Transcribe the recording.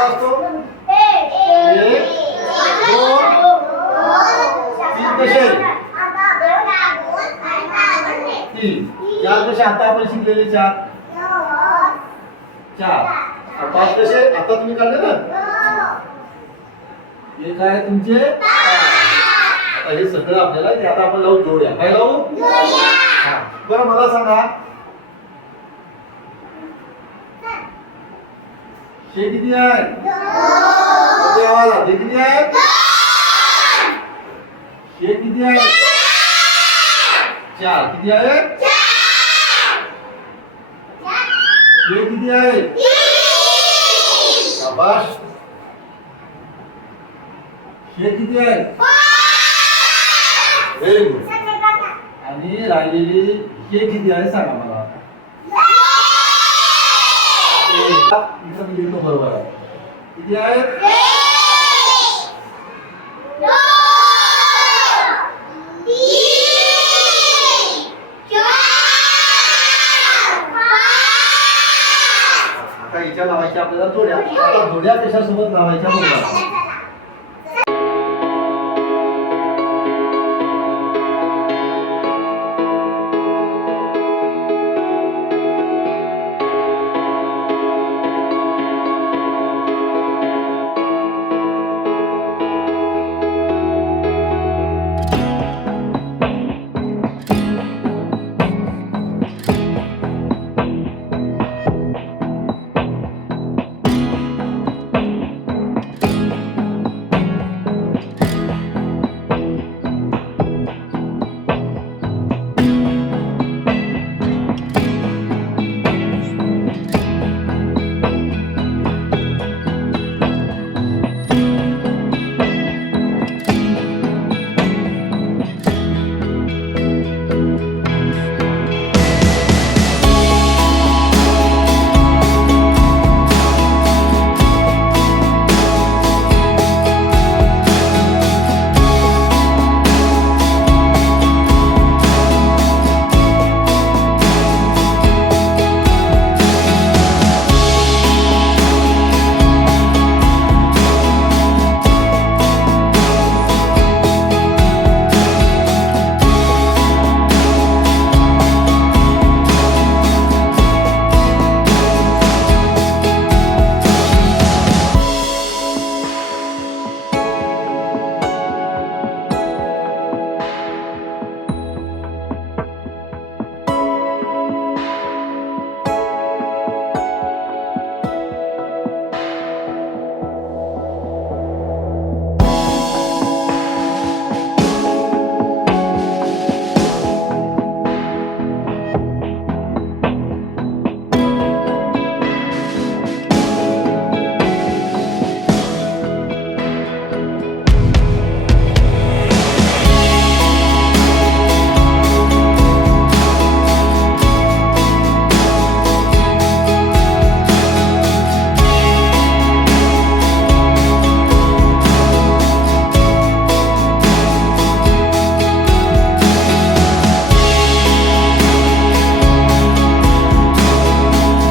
कसा असतो? 1 2 3 कसे? 3 4 कसे? आता आपण शिकलेले 4 5 कसे? आता तुम्ही काढले ना. हे काय तुमचे? आता हे सगळं आपल्याला ते आता आपण लावू जोड्या. काय लावू? जोड्या. बरं मला सांगा हे किती आहे? ते आवाज हे किती आहे? हे किती आहे? 4 किती आहे? हे किती आहे? शाबाश. हे किती आहे? Very good. आणि राहिलेली हे किती आहे सांगा मला. इथं मी लिहितो बरोबर आहे. किती आहे? आता हिच्या लावायच्या आपल्याला जोड्या. आता जोड्या कशासोबत लावायच्या बघा.